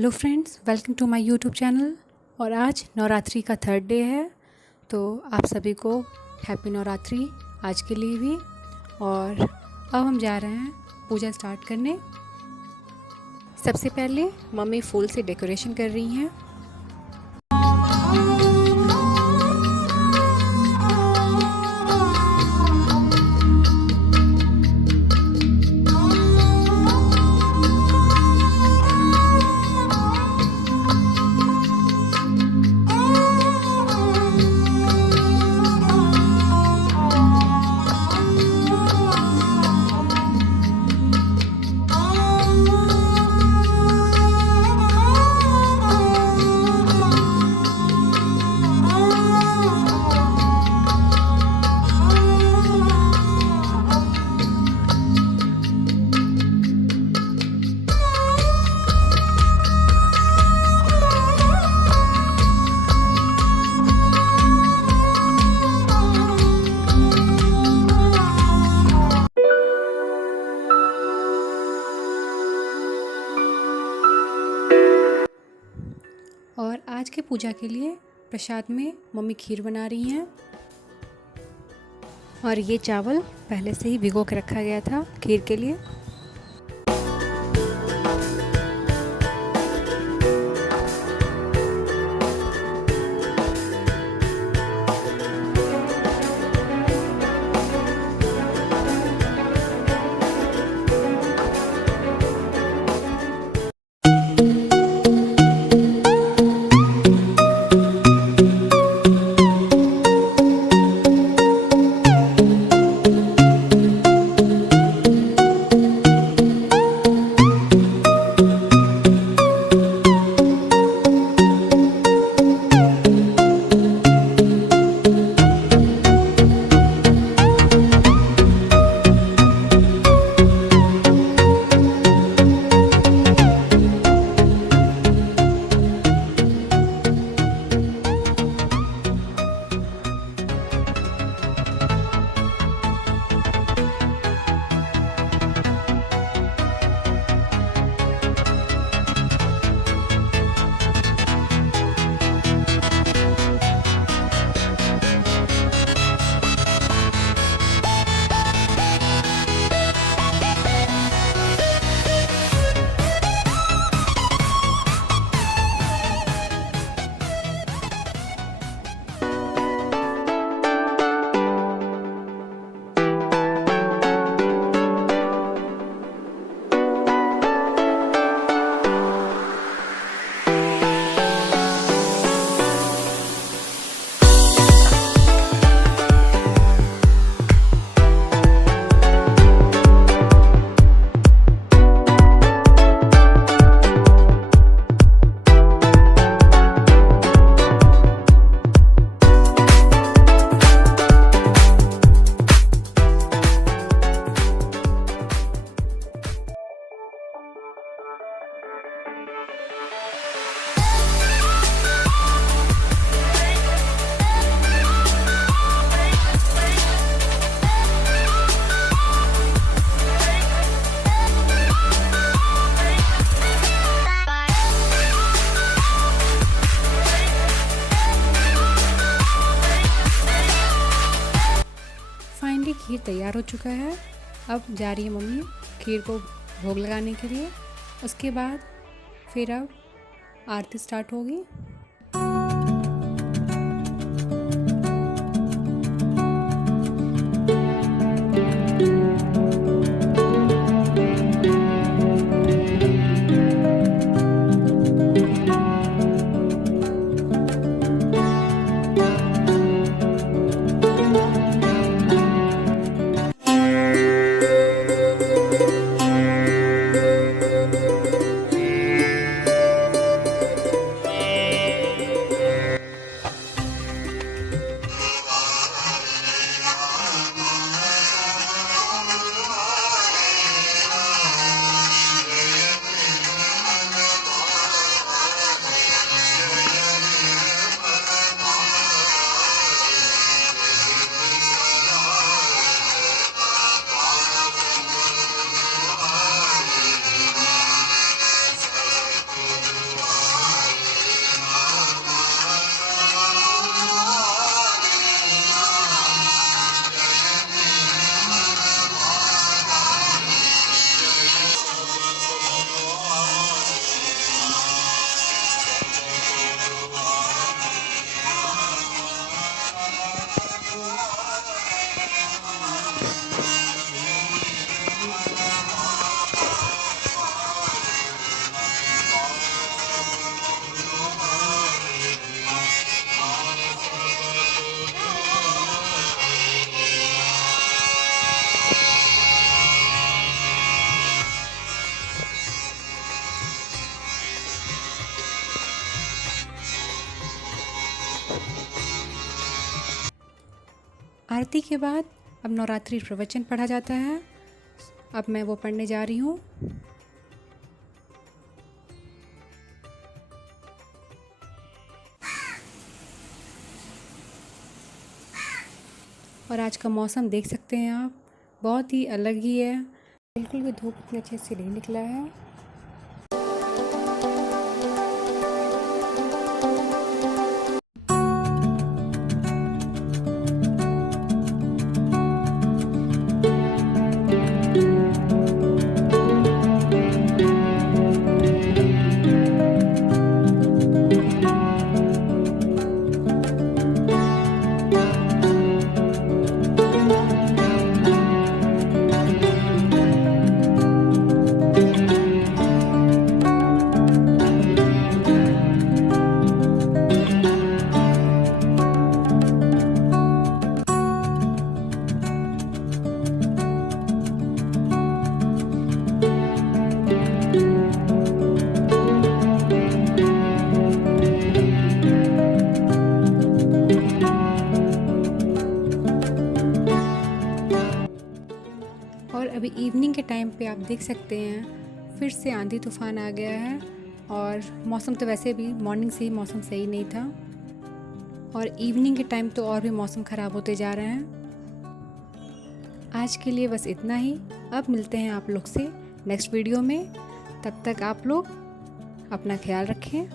Hello friends, welcome to my YouTube channel. और आज नवरात्रि का थर्ड डे है, तो आप सभी को हैप्पी नवरात्रि आज के लिए भी। और अब हम जा रहे हैं पूजा स्टार्ट करने। सबसे पहले मम्मी फूल से डेकोरेशन कर रही हैं। और आज के पूजा के लिए प्रसाद में मम्मी खीर बना रही हैं। और ये चावल पहले से ही भिगो के रखा गया था खीर के लिए। खीर तैयार हो चुका है। अब जा रही है मम्मी खीर को भोग लगाने के लिए। उसके बाद फिर अब आरती स्टार्ट होगी। आरती के बाद अब नवरात्रि प्रवचन पढ़ा जाता है। अब मैं वो पढ़ने जा रही हूँ। और आज का मौसम देख सकते हैं आप, बहुत ही अलग ही है। बिल्कुल भी धूप इतने अच्छे से नहीं निकला है। और अभी इवनिंग के टाइम पे आप देख सकते हैं फिर से आंधी तूफ़ान आ गया है। और मौसम तो वैसे भी मॉर्निंग से ही मौसम सही नहीं था, और इवनिंग के टाइम तो और भी मौसम ख़राब होते जा रहे हैं। आज के लिए बस इतना ही। अब मिलते हैं आप लोग से नेक्स्ट वीडियो में। तब तक आप लोग अपना ख्याल रखें।